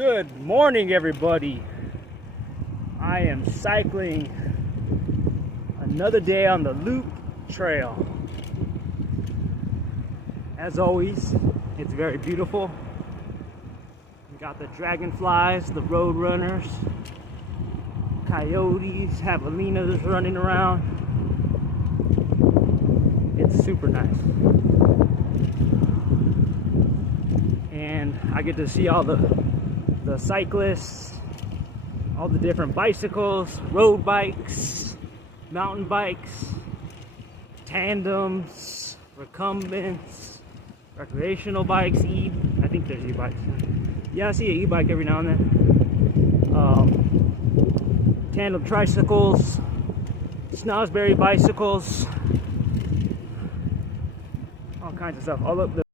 Good morning, everybody. I am cycling another day on the Loop Trail. As always, it's very beautiful. We got the dragonflies, the road runners, coyotes, javelinas running around. It's super nice. And I get to see all the cyclists, all the different bicycles, road bikes, mountain bikes, tandems, recumbents, recreational bikes, I think there's e-bikes. Yeah, I see an e-bike every now and then. Tandem tricycles, snozberry bicycles, all kinds of stuff. All up the